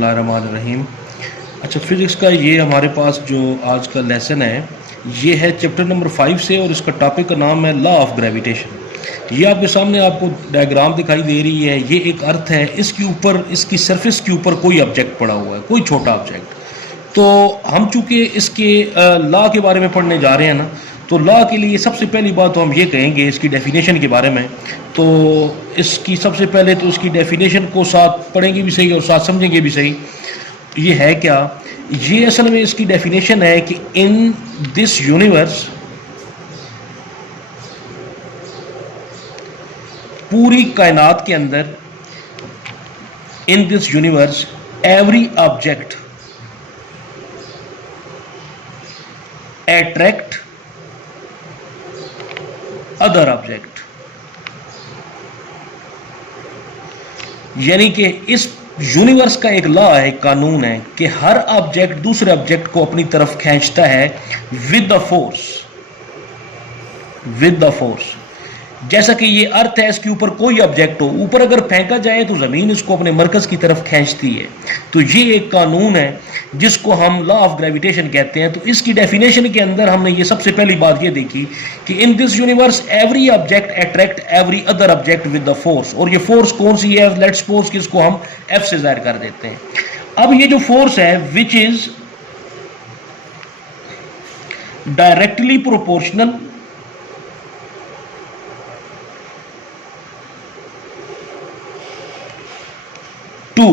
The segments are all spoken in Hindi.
बिस्मिल्लाहिर्रहमानिर्रहीम। अच्छा, फिज़िक्स का ये हमारे पास जो आज का लेसन है ये है चैप्टर नंबर 5 से, और इसका टॉपिक का नाम है लॉ ऑफ ग्रेविटेशन। ये आपके सामने आपको डायग्राम दिखाई दे रही है। ये एक अर्थ है, इसके ऊपर, इसकी सरफेस के ऊपर कोई ऑब्जेक्ट पड़ा हुआ है, कोई छोटा ऑब्जेक्ट। तो हम चूँकि इसके लॉ के बारे में पढ़ने जा रहे हैं ना, तो लॉ के लिए सबसे पहली बात तो हम ये कहेंगे इसकी डेफिनेशन के बारे में। तो इसकी सबसे पहले तो इसकी डेफिनेशन को साथ पढ़ेंगे भी सही और साथ समझेंगे भी सही। ये है क्या? ये असल में इसकी डेफिनेशन है कि इन दिस यूनिवर्स, पूरी कायनात के अंदर, इन this universe every object attract other object। यानी कि इस यूनिवर्स का एक लॉ है, एक कानून है कि हर ऑब्जेक्ट दूसरे ऑब्जेक्ट को अपनी तरफ खींचता है with the force, with the force. जैसा कि ये अर्थ है, इसके ऊपर कोई ऑब्जेक्ट हो, ऊपर अगर फेंका जाए तो ज़मीन इसको अपने मरकज़ की तरफ खींचती है। तो ये एक कानून है जिसको हम लॉ ऑफ ग्रेविटेशन कहते हैं। तो इसकी डेफिनेशन के अंदर हमने ये सबसे पहली बात ये देखी कि in this universe every object attract every other object with the force. और ये फोर्स कौन सी है? लेट्स सपोज कि इसको हम एफ से ज़ाहिर कर देते हैं। अब ये जो फोर्स है which is directly proportional to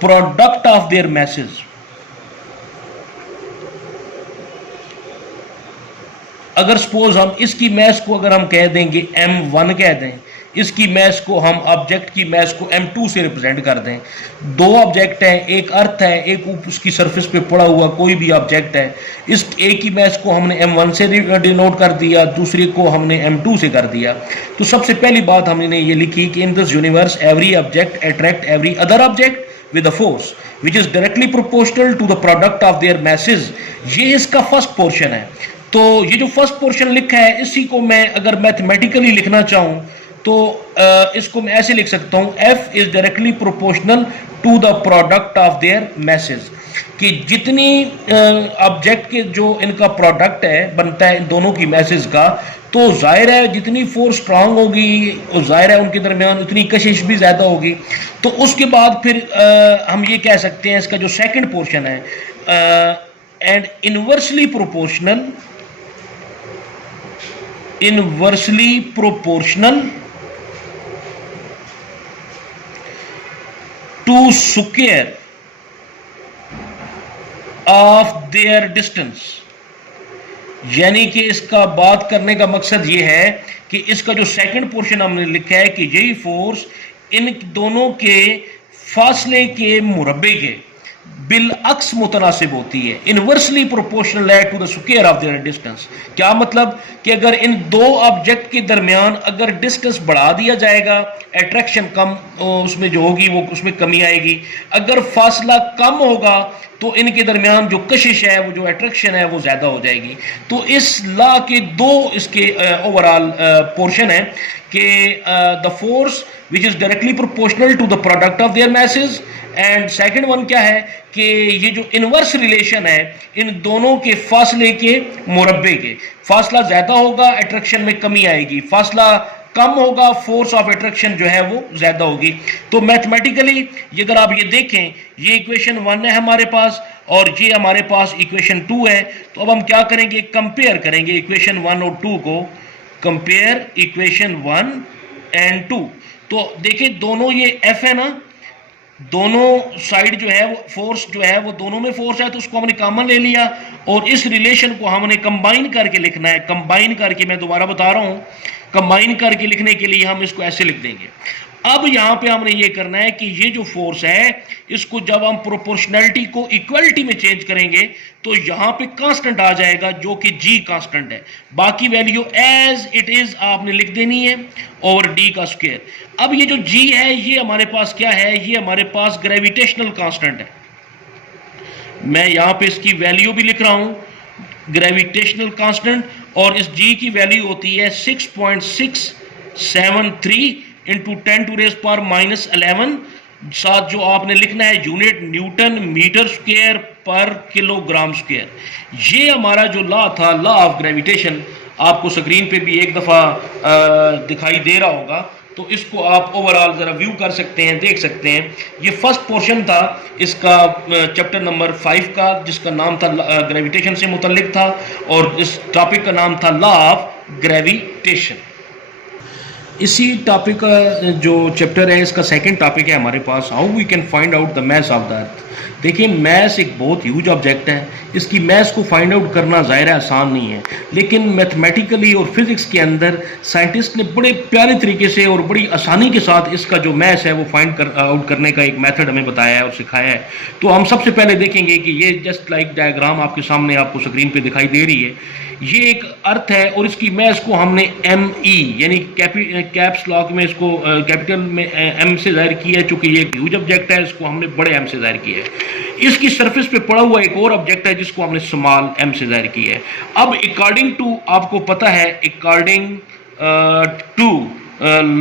product of their masses. अगर सपोज हम इसकी मैस को अगर हम कह देंगे m1 कह दें, इसकी मैस को हम ऑब्जेक्ट की मैस को m2 से रिप्रेजेंट कर दें। दो ऑब्जेक्ट हैं, एक अर्थ है, एक उसकी सरफेस पे पड़ा हुआ कोई भी ऑब्जेक्ट है। इस एक की मैस को हमने m1 से डिनोट कर दिया, दूसरे को हमने m2 से कर दिया। तो सबसे पहली बात हमने ये लिखी कि in this universe every object attract every other object with a force which is directly proportional to the product of their masses. ये इसका फर्स्ट पोर्शन है। तो ये जो फर्स्ट पोर्शन लिखा है, इसी को मैं अगर मैथमेटिकली लिखना चाहूं तो इसको मैं ऐसे लिख सकता हूं, F is directly proportional to the product of their masses. कि जितनी ऑब्जेक्ट के जो इनका प्रोडक्ट है बनता है इन दोनों की मैसेज का, तो जाहिर है जितनी फोर्स स्ट्रांग होगी, जाहिर है उनके दरमियान उतनी कशिश भी ज़्यादा होगी। तो उसके बाद फिर हम ये कह सकते हैं इसका जो सेकंड पोर्शन है, and inversely proportional to square of their distance. यानी कि इसका बात करने का मकसद ये है कि इसका जो सेकंड पोर्शन हमने लिखा है कि यही फोर्स इन दोनों के फासले के मुरब्बे के बिलअक्स मुतनासिब होती है। इनवर्सली प्रोपोर्शनल है to the square of their distance. क्या मतलब कि अगर इन दो ऑब्जेक्ट के दरमियान अगर डिस्टेंस बढ़ा दिया जाएगा, अट्रैक्शन कम उसमें जो होगी वो उसमें कमी आएगी। अगर फासला कम होगा तो इनके दरमियान जो कशिश है, वो जो अट्रैक्शन है, वो ज़्यादा हो जाएगी। तो इस लॉ के दो इसके ओवरऑल पोर्शन है कि the force which is directly proportional to the product of their masses, and second one क्या है कि ये जो इनवर्स रिलेशन है इन दोनों के फासले के मुरब्बे के। फासला ज़्यादा होगा, अट्रैक्शन में कमी आएगी। फासला कम होगा, फोर्स ऑफ अट्रैक्शन जो है वो ज़्यादा होगी। तो मैथमेटिकली अगर आप ये देखें, ये इक्वेशन 1 है हमारे पास और ये हमारे पास इक्वेशन 2 है। तो अब हम क्या करेंगे? कंपेयर करेंगे इक्वेशन 1 और 2 को। Compare equation 1 and 2। तो देखिए दोनों ये F है ना, दोनों साइड जो है वो फोर्स जो है वो दोनों में फोर्स है, तो उसको हमने कॉमन ले लिया और इस रिलेशन को हमने कंबाइन करके लिखना है। कंबाइन करके, मैं दोबारा बता रहा हूं, कंबाइन करके लिखने के लिए हम इसको ऐसे लिख देंगे। अब यहां पे हमने ये करना है कि ये जो फोर्स है इसको जब हम प्रोपोर्शनैलिटी को इक्वलिटी में चेंज करेंगे तो यहां पे कांस्टेंट आ जाएगा जो कि G कांस्टेंट है। बाकी वैल्यू एज इट इज आपने लिख देनी है ओवर D का स्क्वायर। अब ये जो G है ये हमारे पास क्या है? ये हमारे पास ग्रेविटेशनल कांस्टेंट है। मैं यहां पे इसकी वैल्यू भी लिख रहा हूं, ग्रेविटेशनल कांस्टेंट, और इस G की वैल्यू होती है 6.673 into 10⁻⁻11 साथ जो आपने लिखना है यूनिट न्यूटन मीटर स्क्वायर पर किलोग्राम स्क्वायर। ये हमारा जो लॉ था, लॉ ऑफ ग्रेविटेशन, आपको स्क्रीन पे भी एक दफ़ा दिखाई दे रहा होगा, तो इसको आप ओवरऑल ज़रा व्यू कर सकते हैं, देख सकते हैं। ये फर्स्ट पोर्शन था इसका चैप्टर नंबर 5 का, जिसका नाम था ग्रेविटेशन से मुतल्लिक था, और इस टॉपिक का नाम था लॉ ऑफ ग्रेविटेशन। इसी टॉपिक का जो चैप्टर है, इसका सेकंड टॉपिक है हमारे पास, how we can find out the mass of the earth. देखिए, मैस एक बहुत ह्यूज ऑब्जेक्ट है, इसकी मैस को फाइंड आउट करना ज़ाहिर है आसान नहीं है, लेकिन मैथमेटिकली और फिज़िक्स के अंदर साइंटिस्ट ने बड़े प्यारे तरीके से और बड़ी आसानी के साथ इसका जो मैस है वो फाइंड आउट करने का एक मेथड हमें बताया है और सिखाया है। तो हम सबसे पहले देखेंगे कि ये जस्ट लाइक डायग्राम आपके सामने आपको स्क्रीन पे दिखाई दे रही है, ये एक अर्थ है और इसकी मैस को हमने ME यानी कैप्स लॉक में इसको कैपिटल में M से जाहिर किया है, चूंकि ये एक ह्यूज ऑब्जेक्ट है, इसको हमने बड़े M से जाहिर किया है। इसकी सरफेस पे पड़ा हुआ एक और ऑब्जेक्ट है जिसको हमने स्मॉल m से जाहिर किया है। अब अकॉर्डिंग टू, आपको पता है, according to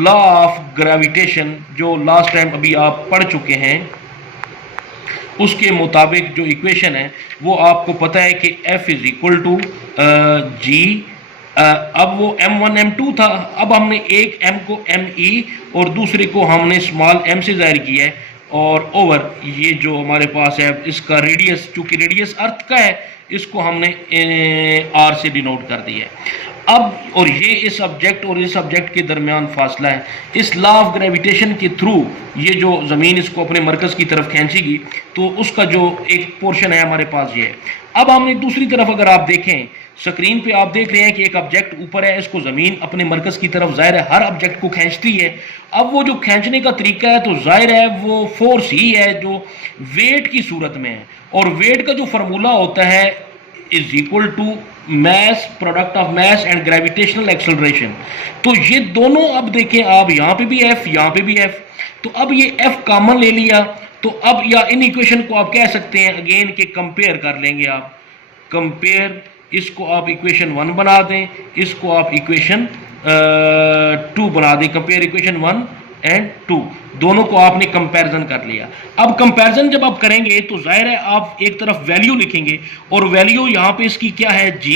law of gravitation, जो लास्ट टाइम अभी आप पढ़ चुके हैं, उसके मुताबिक जो इक्वेशन है वो आपको पता है कि F is equal to G। अब वो M1 M2 था, अब हमने एक M को ME और दूसरे को हमने स्मॉल m से जाहिर किया है, और ओवर ये जो हमारे पास है इसका रेडियस, चूंकि रेडियस अर्थ का है, इसको हमने R से डिनोट कर दिया है। अब और ये इस ऑब्जेक्ट और इस ऑब्जेक्ट के दरमियान फासला है। इस लॉ ऑफ ग्रेविटेशन के थ्रू ये जो ज़मीन इसको अपने मरकज़ की तरफ खींचेगी, तो उसका जो एक पोर्शन है हमारे पास ये है। अब हमने दूसरी तरफ अगर आप देखें, स्क्रीन पे आप देख रहे हैं कि एक ऑब्जेक्ट ऊपर है, इसको ज़मीन अपने मरकज़ की तरफ ज़ाहिर है हर ऑब्जेक्ट को खींचती है। अब वो जो खींचने का तरीका है तो ज़ाहिर है वो फोर्स ही है जो वेट की सूरत में है, और वेट का जो फार्मूला होता है is equal to mass product of mass and gravitational acceleration. तो ये दोनों, अब देखें आप, यहाँ पे भी F, यहाँ पे भी F, तो अब ये F कॉमन ले लिया, तो अब या इन इक्वेशन को आप कह सकते हैं अगेन के कंपेयर कर लेंगे आप, कंपेयर, इसको आप इक्वेशन 1 बना दें, इसको आप इक्वेशन 2 बना दें, कंपेयर इक्वेशन 1 एंड 2, दोनों को आपने कंपैरिजन कर लिया। अब कंपैरिजन जब आप करेंगे तो जाहिर है आप एक तरफ वैल्यू लिखेंगे, और वैल्यू यहाँ पे इसकी क्या है, G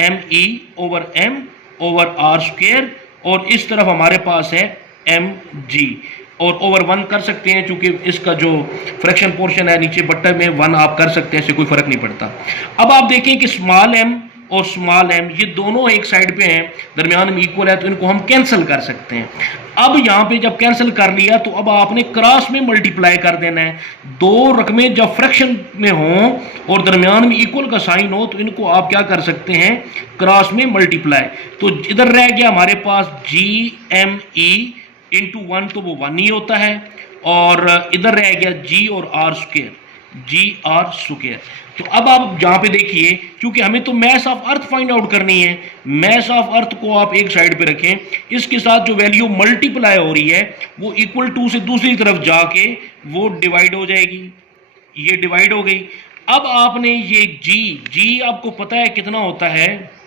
ME over M over R square, और इस तरफ हमारे पास है MG, और ओवर 1 कर सकते हैं, चूंकि इसका जो फ्रैक्शन पोर्शन है नीचे बट्टे में 1 आप कर सकते हैं, इससे कोई फर्क नहीं पड़ता। अब आप देखें कि स्मॉल m और स्मॉल m ये दोनों एक साइड पे हैं, दरमियान में इक्वल है, तो इनको हम कैंसिल कर सकते हैं। अब यहाँ पे जब कैंसिल कर लिया तो अब आपने क्रॉस में मल्टीप्लाई कर देना है। दो रकमें जब फ्रैक्शन में हों और दरमियान में इक्वल का साइन हो तो इनको आप क्या कर सकते हैं, क्रॉस में मल्टीप्लाई। तो इधर रह गया हमारे पास GME इंटू 1, तो वो 1 ही होता है, और इधर रह गया G और R स्क्वायर, GR स्क्वायर। तो अब आप जहाँ पे देखिए, क्योंकि हमें तो mass of earth find out करनी है, मैस ऑफ अर्थ को आप एक साइड पे रखें, इसके साथ जो वैल्यू मल्टीप्लाई हो रही है वो इक्वल टू से दूसरी तरफ जाके वो डिवाइड हो जाएगी, ये डिवाइड हो गई। अब आपने ये G आपको पता है कितना होता है,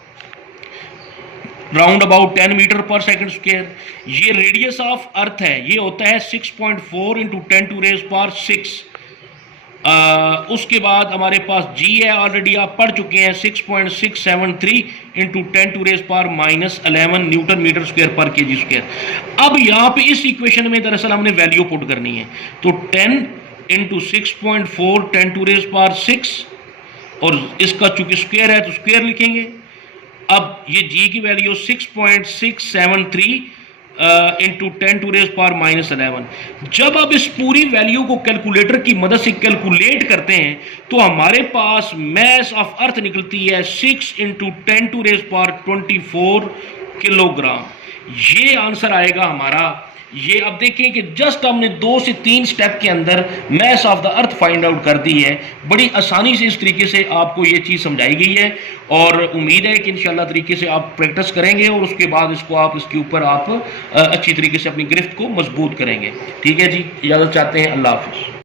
राउंड अबाउट 10 मीटर पर सेकंड स्क्वायर। ये रेडियस ऑफ अर्थ है, ये होता है 6.4 इंटू 10 टू रेज पावर 6। उसके बाद हमारे पास G है, ऑलरेडी आप पढ़ चुके हैं, 6.673 into 10 to raise power -11 newton metre square per kg square. अब यहाँ पे इस इक्वेशन में दरअसल हमने वैल्यू पुट करनी है, तो 10 इंटू 6.4 10 टू रेज पावर 6, और इसका चूंकि स्क्वायर है तो स्क्वायर लिखेंगे। अब ये G की value 6.673 into 10 to raise power -11। जब आप इस पूरी वैल्यू को कैलकुलेटर की मदद से कैलकुलेट करते हैं तो हमारे पास मैस ऑफ अर्थ निकलती है 6 into 10 to raise power 24 kilogram. ये आंसर आएगा हमारा। ये अब देखें कि जस्ट हमने 2 से 3 स्टेप के अंदर mess of the earth find out कर दी है। बड़ी आसानी से इस तरीके से आपको ये चीज़ समझाई गई है, और उम्मीद है कि इंशाल्लाह तरीके से आप प्रैक्टिस करेंगे और उसके बाद इसको आप इसके ऊपर आप अच्छी तरीके से अपनी गिरफ्त को मजबूत करेंगे। ठीक है जी, इजाज़त चाहते हैं, अल्लाह हाफिज़।